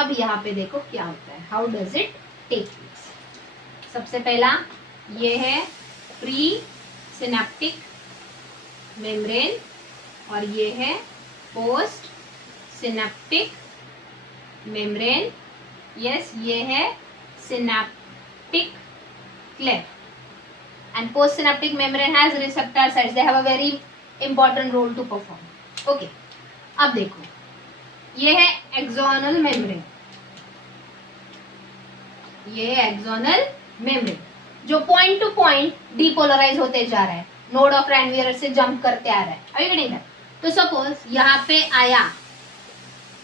अब यहाँ पे देखो क्या होता है, how does it take place. सबसे पहला ये है प्री सिनेप्टिक मेम्ब्रेन और ये है पोस्ट सिनेप्टिक मेम्ब्रेन। यस, ये है synaptic cleft and postsynaptic membrane has receptor sites. They have a very important role to perform. Okay, अब देखो ये है एक्सोनल मेम्ब्रेन, ये है एक्सोनल मेम्ब्रेन जो पॉइंट टू पॉइंट डीपोलराइज होते जा रहा है, नोड ऑफ रैनवियर से जंप करते आ रहा है। Are you getting that? तो सपोज यहाँ पे आया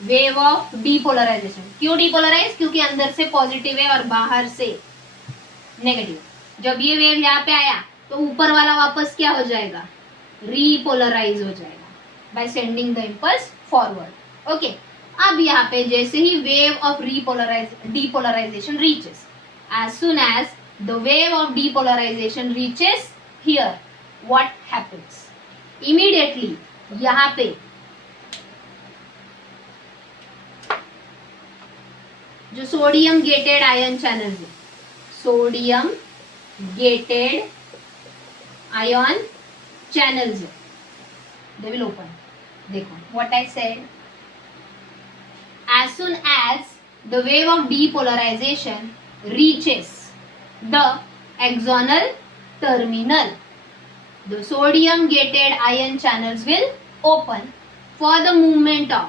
वेव ऑफ डीपोलराइजेशन। क्यों डीपोलराइज? क्योंकि अंदर से पॉजिटिव है और बाहर से नेगेटिव। जब ये वेव यहाँ पे आया तो ऊपर वाला वापस क्या हो जाएगा, रीपोलराइज हो जाएगा by sending the impulse forward. Okay, अब यहाँ पे जैसे ही wave of depolarization reaches, as soon as the wave of depolarization reaches here, what happens? Immediately यहाँ पे जो सोडियम गेटेड आयन चैनल है, sodium gated ion channels, they will open. देखो what I said, as soon as the wave of depolarization reaches the axonal terminal, the sodium gated ion channels will open for the movement of,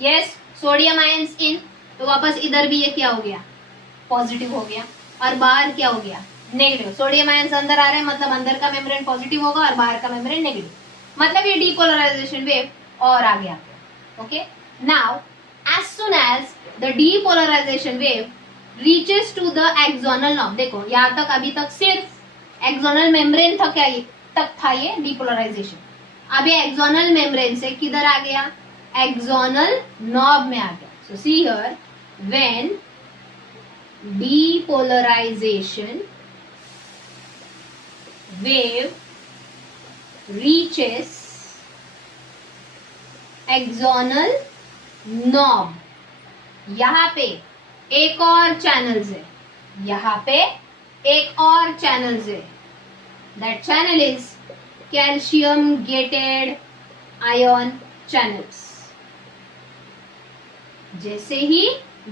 yes, sodium ions in, तो वापस इधर भी ये क्या हो गया, positive हो गया, और बाहर क्या हो गया, नेगेटिव। सोडियम आयंस अंदर आ रहे हैं, मतलब अंदर का मेम्ब्रेन पॉजिटिव होगा और बाहर का मेम्ब्रेन नेगेटिव, मतलब ये डीपोलराइजेशन वेव और आगे आ गया। Okay, now as soon as the depolarisation wave reaches to the axonal knob, देखो यहाँ तक अभी तक सिर्फ एक्सोनल मेम्ब्रेन था, क्या ये तक था ये डीपोलराइजेशन। अब ये एक्सोनल मेम्ब्रेन से किधर आ गया, एक्सोनल नॉब में आ गया। So see here, when depolarization wave reaches axonal knob, यहाँ पे एक और चैनल्स है, यहाँ पे एक और चैनल्स है, that channel is calcium gated ion channels। जैसे ही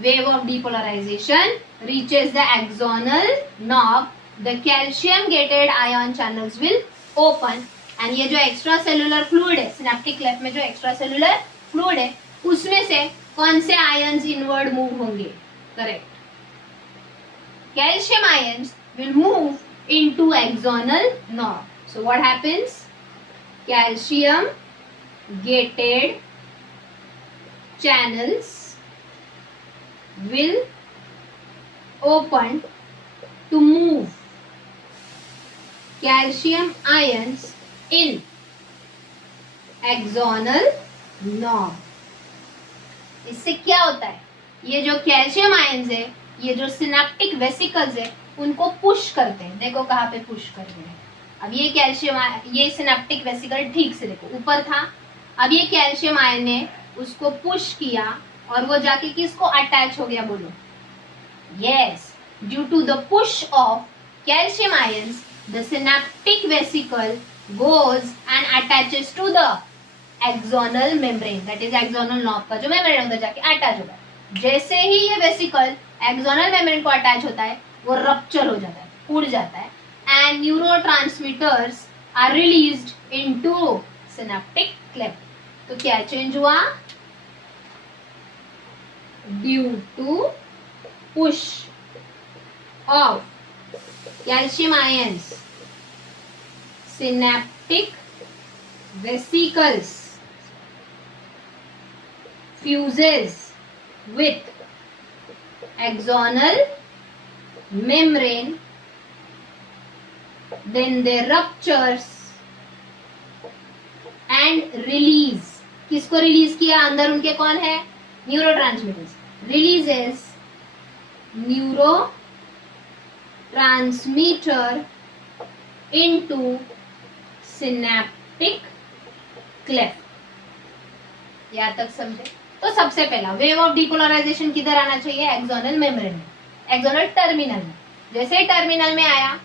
wave of depolarization reaches the axonal knob, the calcium gated ion channels will open, and ये जो एक्स्ट्रा सेलुलर फ्लूइड है, सिनेप्टिक क्लेफ्ट में जो एक्स्ट्रा सेलुलर फ्लूइड है, उसमें से कौन से आयंस इनवर्ड मूव होंगे? Correct, calcium ions will move into axonal knob. So what happens? Calcium gated channels will open to move calcium ions in axonal knob। इससे क्या होता है, ये जो कैल्शियम आयंस है, ये जो सिनेप्टिक वेसिकल्स है, उनको पुश करते हैं। देखो कहाँ पे पुश करते हैं, अब ये कैल्शियम, ये सिनेप्टिक वेसिकल ठीक से देखो ऊपर था, अब ये कैल्शियम आयन ने उसको पुश किया और वो जाके किसको अटैच हो गया, बोलो? Yes, due to the push of calcium ions the synaptic vesicle goes and attaches to the axonal membrane, that is axonal knob का जो मेम्ब्रेन अंदर जाके अटैच होगा। जैसे ही ये वेसिकल एक्सोनल मेम्ब्रेन को अटैच होता है, वो रप्चर हो जाता है, फूट जाता है, and neurotransmitters are released into synaptic cleft. तो क्या चेंज हुआ? Due to push of calcium ions, synaptic vesicles fuses with axonal membrane, then they ruptures and release। किसको रिलीज किया? अंदर उनके कौन है? Neurotransmitters. Releases neurotransmitter into synaptic cleft। यहाँ तक समझे? तो सबसे पहला वेव ऑफ डीपोलराइजेशन किधर आना चाहिए? एक्सोनल मेम्ब्रेन में, एक्सोनल टर्मिनल में। जैसे टर्मिनल में आया,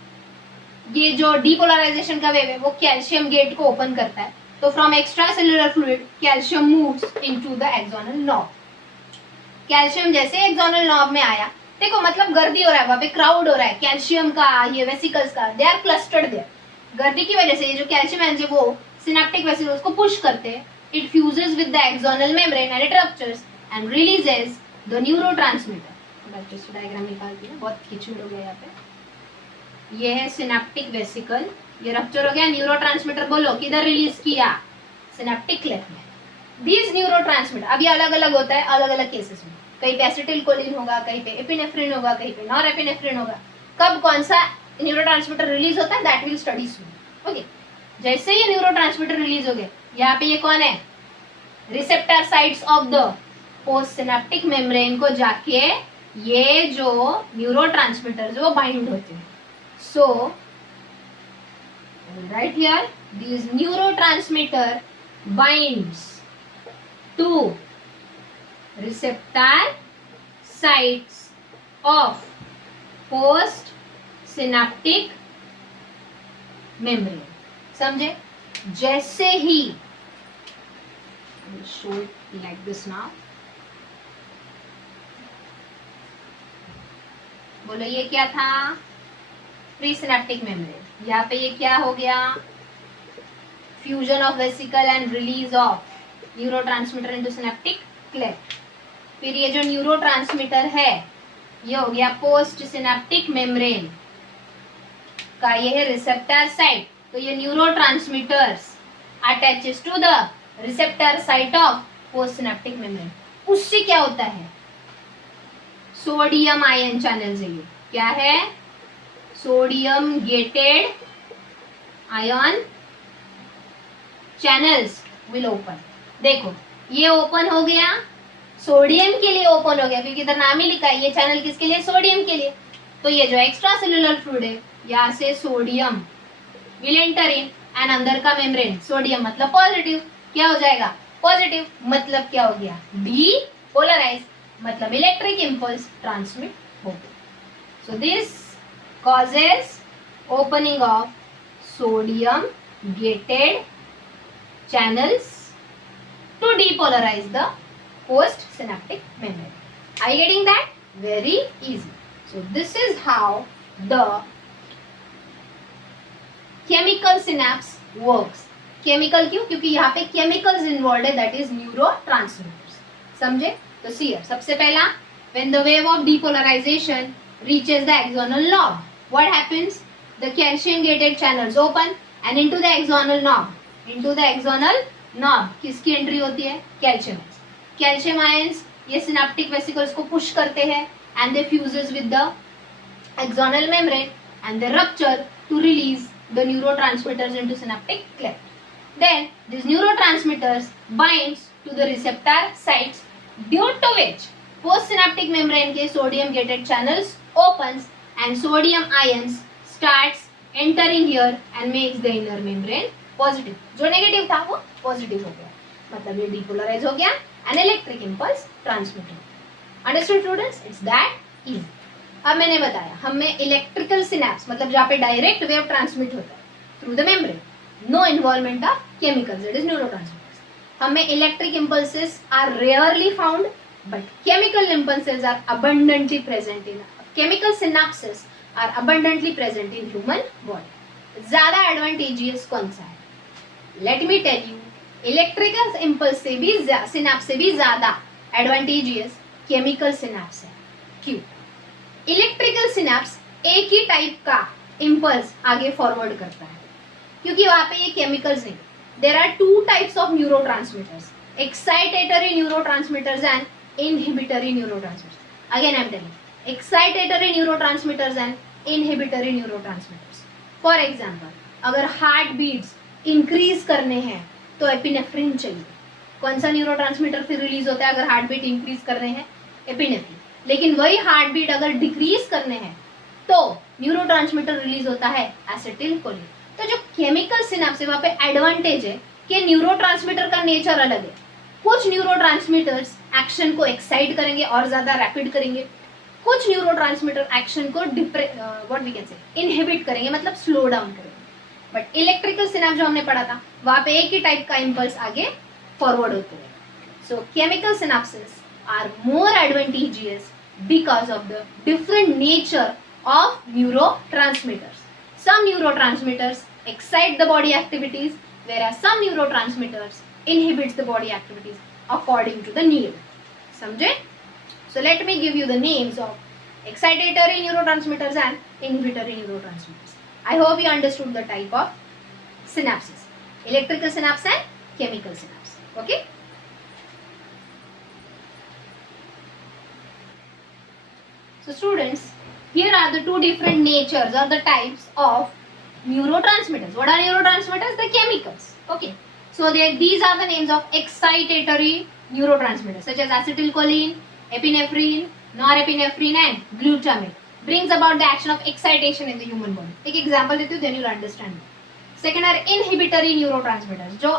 ये जो डीपोलराइजेशन का वेव है वो कैल्शियम गेट को ओपन करता है, तो from extra cellular fluid calcium moves into the axonal knob. Calcium जैसे एक्सोनल नॉब में आया, देखो मतलब गर्दी हो रहा है, वहां पे क्राउड हो रहा है कैल्शियम का, ये वेसिकल्स का, दे आर क्लस्टर्ड देयर। गर्दी की वजह से ये जो कैल्शियम है वो सिनेप्टिक वेसिकल्स को पुश करते हैं, it fuses with the axonal membrane and it ruptures and releases the neurotransmitter. Diagram निकाल दिया, बहुत खिचड़ हो गया यहाँ पे। ये है सिनेप्टिक वेसिकल, ये रप्चर हो गया, न्यूरोट्रांसमीटर बोलो किधर रिलीज किया? सिनेप्टिक क्लेफ्ट में। दीज न्यूरोट्रांसमीटर अब ये अलग अलग होता है अलग अलग केसेस में, कहीं पे एसिटिलकोलिन होगा, कहीं पे एपिनेफ्रिन होगा, कहीं पे नॉरएपिनेफ्रिन होगा। कब कौन सा न्यूरोट्रांसमीटर रिलीज होता है that will study soon. Okay, जैसे ये न्यूरोट्रांसमीटर रिलीज हो गए, यहाँ पे ये कौन है? Receptor sites of the post synaptic membrane को जाके ये जो न्यूरोट्रांसमीटर्स वो बाइंड होते हैं। So right here this neurotransmitter binds to receptor sites of post synaptic membrane। समझे? जैसे ही show it like this now, बोलो ये क्या था? Pre synaptic membrane. यहाँ पे ये क्या हो गया? Fusion of vesicle and release of neurotransmitter into synaptic cleft. फिर ये जो न्यूरोट्रांसमीटर है ये हो गया पोस्ट सिनेप्टिक मेम्ब्रेन का, ये है रिसेप्टर साइट। तो ये neurotransmitters attaches to the receptor site of post synaptic membrane. उससे क्या होता है? सोडियम आयन चैनल्स है, ये क्या है? Sodium gated ion channels will open. देखो ये ओपन हो गया, सोडियम के लिए ओपन हो गया, क्योंकि इधर नाम ही लिखा है ये चैनल किसके लिए? सोडियम के लिए। तो ये जो एक्स्ट्रा सेल्युलर फ्लूइड है, यहाँ से sodium will enter in and अंदर का मेम्ब्रेन, सोडियम मतलब पॉजिटिव, क्या हो जाएगा? पॉजिटिव मतलब क्या हो गया? डीपोलराइज मतलब इलेक्ट्रिक इंपल्स ट्रांसमिट हो गया। So this causes opening of sodium gated channels to depolarize the post synaptic membrane. Are you getting that? Very easy. So this is how the chemical synapse works. Chemical क्यों? क्योंकि यहाँ पे chemicals involved है, that is neurotransmitters. समझे? तो see here, सबसे पहला when the wave of depolarization reaches the axonal knob, what happens? The calcium gated channels open and into the axonal knob. Into the axonal knob किसकी entry होती है? Calcium. Calcium ions ये synaptic vesicles को push करते हैं and they fuses with the axonal membrane and they rupture to release the neurotransmitters into synaptic cleft. Then this neurotransmitters binds to the receptor sites due to which post synaptic membrane के sodium gated channels opens and sodium ions starts entering here and makes the inner membrane positive. जो negative था वो positive हो गया, मतलब ये depolarise हो गया एंड इलेक्ट्रिक इंपल्स ट्रांसमिट हो गया। Understood students? It's that easy. अब मैंने बताया हमें इलेक्ट्रिकल सिनेप्स मतलब जहाँ पे डायरेक्ट वेव ट्रांसमिट होता है through the membrane, no involvement of chemicals, that is neurotransmitters. हमें electric impulses are rarely found but chemical impulses are abundantly present in chemical synapses are abundantly present in human body. ज्यादा advantageous कौन सा है? Let me tell you, electrical impulse से भी synapse से भी ज्यादा एडवांटेजियस केमिकल सिनेप्स है। क्यों? इलेक्ट्रिकल सिनेप्स एक ही टाइप का इंपल्स आगे फॉरवर्ड करता है, क्योंकि वहां पे ये केमिकल्स नहीं। There are two types of neurotransmitters, excitatory neurotransmitters and inhibitory neurotransmitters. Again I am telling, excitatory neurotransmitters and inhibitory neurotransmitters. For example, अगर हार्ट बीट्स इंक्रीज करने हैं तो एपिनेफ्रिन चाहिए। कौन सा न्यूरोट्रांसमीटर फिर रिलीज होता है अगर हार्ट बीट इंक्रीज करने हैं? एपिनेफ्रिन। लेकिन वही हार्ट बीट अगर डिक्रीज करने हैं तो न्यूरोट्रांसमीटर रिलीज होता है एसिटिलकोलिन। तो जो केमिकल सिनेप्स है वहां पे एडवांटेज है कि न्यूरोट्रांसमीटर का नेचर अलग है, कुछ न्यूरोट्रांसमीटर्स एक्शन को एक्साइट करेंगे और ज्यादा रैपिड करेंगे, कुछ न्यूरोट्रांसमीटर एक्शन को what we can say inhibit करेंगे, मतलब स्लो डाउन करेंगे। बट इलेक्ट्रिकल सिनेप्स जो हमने पढ़ा था वहां पे एक ही टाइप का इम्पल्स आगे फॉरवर्ड होते हैं। So chemical synapses are more advantageous because of the different nature of neurotransmitters. Some neurotransmitters excite the body activities, whereas some neurotransmitters inhibits the body activities according to the need. समझे? So let me give you the names of excitatory neurotransmitters and inhibitory neurotransmitters. I hope you understood the type of synapses: electrical synapse and chemical synapse. Okay? So students, here are the two different natures or the types of neurotransmitters. What are neurotransmitters? The chemicals. Okay. So these are the names of excitatory neurotransmitters such as acetylcholine, epinephrine, norepinephrine and glutamate. Brings about the action of excitation in the human body. एक example देती हूँ, then you'll understand. Second are inhibitory neurotransmitters जो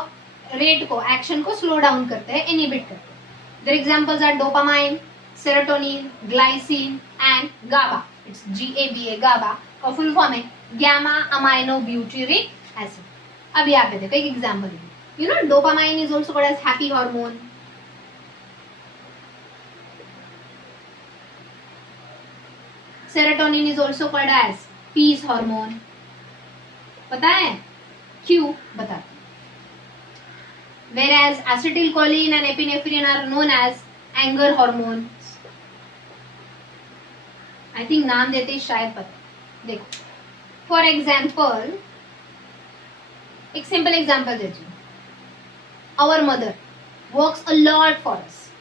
rate को, action को slow down करते हैं, inhibit करते हैं. Their examples are dopamine, serotonin, glycine and GABA. It's GABA, GABA. और फुल फॉर्म है गैमा अमाइनो ब्यूटेरिक एसिड। अब यहाँ पे देखो एक example, you know dopamine is also called as happy hormone, serotonin is also called as peace hormone. पता है क्यों? बताते हैं। whereas acetylcholine and epinephrine are known as anger hormones. I think नाम देते शायद पता। देखो फॉर एग्जाम्पल एक सिंपल एग्जाम्पल देती हूँ। Our mother works a lot for us,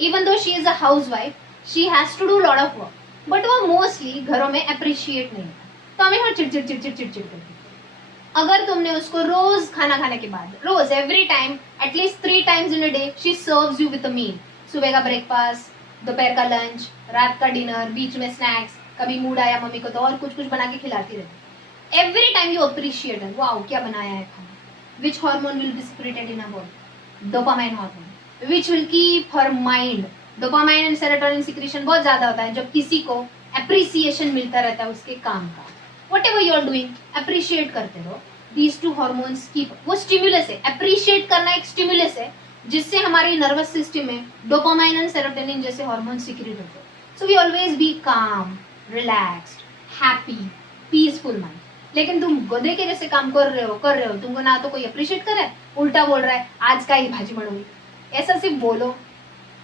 even though she is a housewife, she has to do lot of work, but वो mostly घरों में अप्रिशिएट नहीं होता, तो हमेशा चिड़चिड़ चिड़चिड़ चिड़चिड़ करती है। अगर तुमने उसको रोज खाना खाने के बाद, रोज every time at least 3 times in a day she serves you with a meal, सुबह का ब्रेकफास्ट, दोपहर का लंच, रात का डिनर, बीच में स्नैक्स, कभी मूड आया मम्मी को तो और कुछ कुछ बना के खिलाती रहती। एवरी टाइम यू अप्रिशिएट है, वाओ क्या बनाया है खाना। Which hormone will be secreted in our body? Dopamine hormone, which will keep her mind. Dopamine and serotonin secretion बहुत ज्यादा होता है जब किसी को अप्रिसिएशन मिलता रहता है उसके काम का। Whatever you are doing, appreciate करते रहो। दीज टू हार्मोन्स कीप, वो स्टिमुलस है, अप्रिशिएट करना एक स्टिमुलस है जिससे हमारी नर्वस सिस्टम में डोपामाइन एंड सेरोटोनिन जैसे हार्मोन सिक्रेट होते हैं। So we always be calm, relaxed, happy, peaceful mind. लेकिन तुम गधे के जैसे काम कर रहे हो, तुमको ना तो कोई अप्रिशिएट कर रहा है, उल्टा बोल रहा है आज का ही भाजी बनोगी, ऐसा सिर्फ बोलो,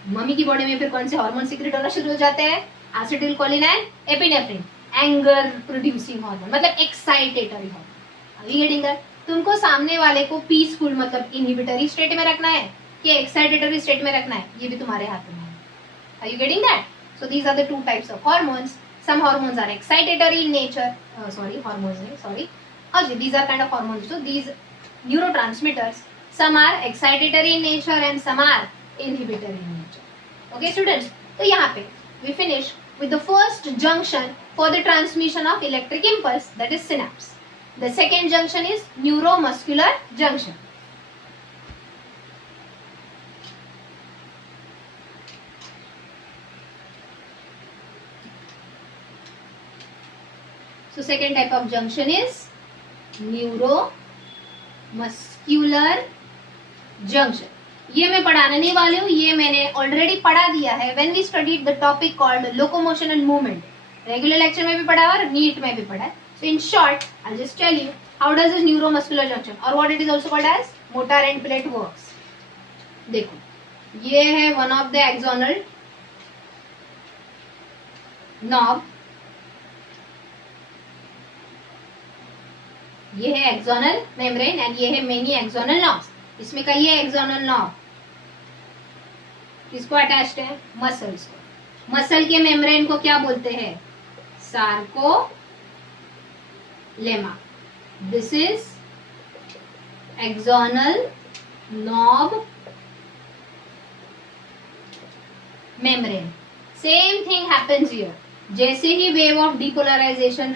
मम्मी की बॉडी में फिर कौन से हार्मोन सीक्रेट होना शुरू हो जाते हैं? Acetylcholine and epinephrine, anger producing hormone, मतलब excitatory hormone. Are you getting that? तुमको सामने वाले को पीसफुल मतलब इनहिबिटरी स्टेट में रखना है कि एक्साइटेटरी स्टेट में रखना है, ये भी तुम्हारे हाथ में है। Are you getting that? So these are the two types of hormones. Some hormones are excitatory in nature. These are kind of hormones. So these neurotransmitters, some are excitatory in nature and some are inhibitory in nature. Okay, students. So यहाँ पे we finish with the first junction for the transmission of electric impulse, that is synapse. The second junction is neuromuscular junction. So second type of junction is neuromuscular junction. ये मैं पढ़ाने नहीं वाली हूँ, ये मैंने ऑलरेडी पढ़ा दिया है when we studied the topic called locomotion and movement. Regular lecture में भी पढ़ा और नीट में भी पढ़ा है. So in short, I'll just tell you how does this neuromuscular junction or what it is also called as motor end plate works. देखो ये है one of the axonal knob, ये है एक्सोनल मेम्ब्रेन एंड ये है many axonal knobs. इसमें का ये एक्सोनल नॉब किसको अटैच्ड है? मसल्स को. मसल के मेम्ब्रेन को क्या बोलते हैं? Sarcolemma. This is axonal knob membrane. Same thing happens here. जैसे ही wave of depolarization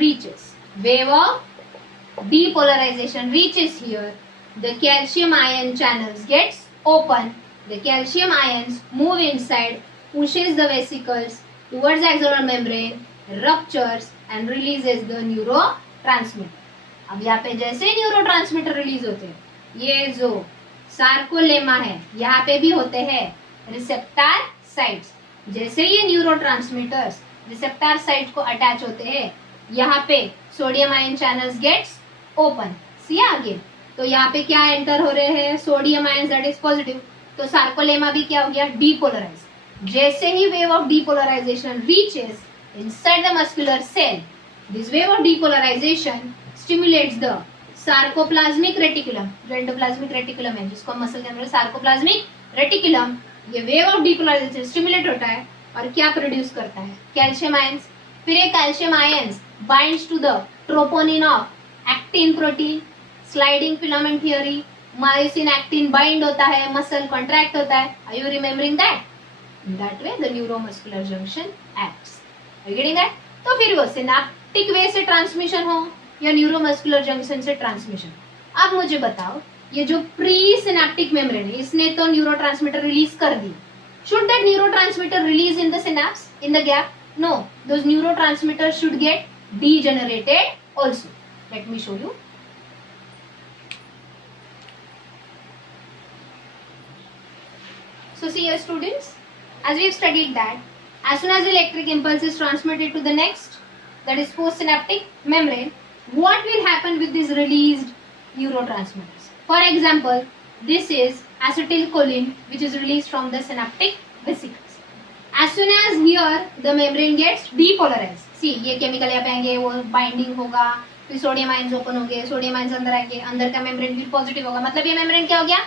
reaches here, the calcium ion channels gets open The calcium ions move inside, pushes the vesicles towards the axonal membrane, ruptures and releases the neurotransmitter. अब यहाँ पे जैसे neurotransmitter release होते हैं, ये जो सार्कोलेमा है यहाँ पे भी होते हैं रिसेप्टर साइट्स. जैसे ये न्यूरोट्रांसमीटर्स रिसेप्टर साइट को अटैच होते हैं, यहाँ पे sodium ion channels gates open. See आगे तो यहाँ पे क्या एंटर हो रहे हैं, sodium ion that is positive. तो सार्कोलेमा भी क्या हो गया, डीपोलराइज. जैसे ही wave of depolarization reaches inside the muscular cell, this wave of depolarization stimulates the sarcoplasmic reticulum. जो एंडोप्लाज्मिक रेटिकुलम है जिसको मसल के अंदर सार्कोप्लाज्मिक रेटिकुलम, ये वेव ऑफ डीपोलराइजेशन स्टिमुलेट होता है और क्या प्रोड्यूस करता है, कैल्शियम आयंस. फिर ये calcium ions binds to the troponin of actin protein. Sliding filament theory, myosin actin bind होता है, मसल कॉन्ट्रैक्ट होता है. Are you remembering that? That way the neuromuscular junction acts. Are you getting that? तो फिर वो synaptic वे से transmission हो या न्यूरोमस्कुलर जंक्शन से ट्रांसमिशन. अब मुझे बताओ, ये जो प्री सिनेप्टिक मेम्ब्रेन है इसने तो न्यूरोट्रांसमीटर रिलीज कर दी. Should that neurotransmitter release in the synapse in the gap? No, those neurotransmitters should get degenerated also. Let me show you. So see here students, as we have studied that as soon as the electric impulse is transmitted to the next, that is postsynaptic membrane, what will happen with these released neurotransmitters? For example, this is acetylcholine which is released from the synaptic vesicles. As soon as here the membrane gets depolarized, see ये chemical यहाँ पे आएंगे, वो binding होगा, फिर sodium ions open होंगे, sodium ions अंदर आएंगे, अंदर का मेम्ब्रेन भी पॉजिटिव होगा, मतलब ये मेम्ब्रेन क्या हो गया,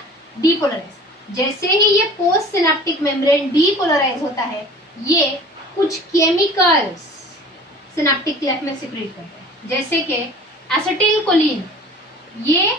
डीपोलराइज. जैसे ही ये पोस्ट सिनेप्टिक मेम्ब्रेन डीपोलराइज होता है, ये कुछ केमिकल्स सिनेप्टिक क्लेफ्ट में सिक्रीट करते हैं, जैसे कि एसिटिलकोलिन. ये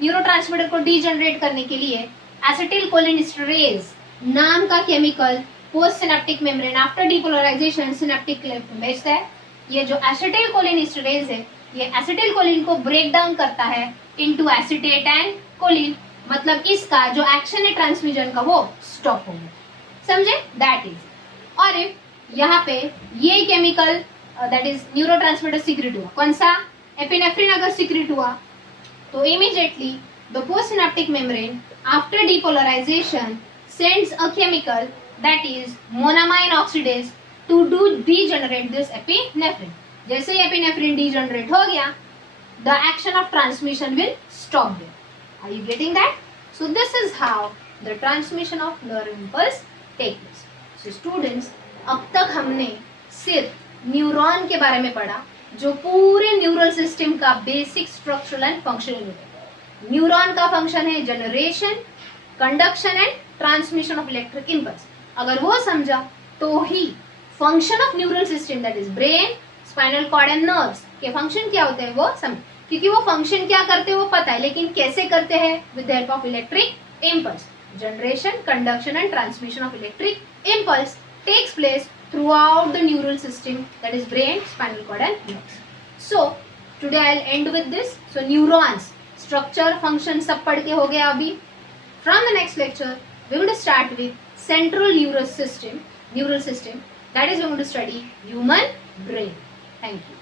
न्यूरोट्रांसमीटर को डीजनरेट करने के लिए एसिटिलकोलिनेस्टरेज नाम का chemical post synaptic membrane after depolarisation synaptic cleft में भेजता है. ये जो एसिटिलकोलिनेस्टरेज है, ये एसिटिलकोलिन को ब्रेक डाउन करता है इनटू एसीटेट एंड कोलिन, मतलब इसका जो एक्शन है ट्रांसमिशन का वो स्टॉप हो गया. समझे? That is. और इफ यहाँ पे ये chemical that is neurotransmitter secrete हुआ, कौन सा, एपिनेफ्रिन अगर सीक्रेट हुआ, तो immediately the postsynaptic membrane after depolarization sends a chemical that is monoamine oxidase to do degenerate this epinephrine. जैसे ही एपिनेफ्रिन डीजनरेट हो गया, the action of transmission will stop there. Are you getting that? So this is how the transmission of nerve impulse take place. So students, अब तक हमने सिर्फ neuron के बारे में पढ़ा, जो पूरे न्यूरल सिस्टम का बेसिक स्ट्रक्चरल एंड फंक्शनल होता है. न्यूरॉन का फंक्शन है generation, conduction and transmission of electric impulse. अगर वो समझा तो ही function of neural system that is brain, spinal cord and nerves के फंक्शन क्या होते हैं वो समझ. क्योंकि वो फंक्शन क्या करते हैं वो पता है, लेकिन कैसे करते हैं, with the help of electric impulse. Generation, conduction and transmission of electric impulse takes place throughout the neural system, that is brain, spinal cord and nerves. So today I'll end with this. So neurons structure, function सब पढ़ के हो गया अभी. From the next lecture we will start with central neural system, that is we are going to study human brain. Thank you.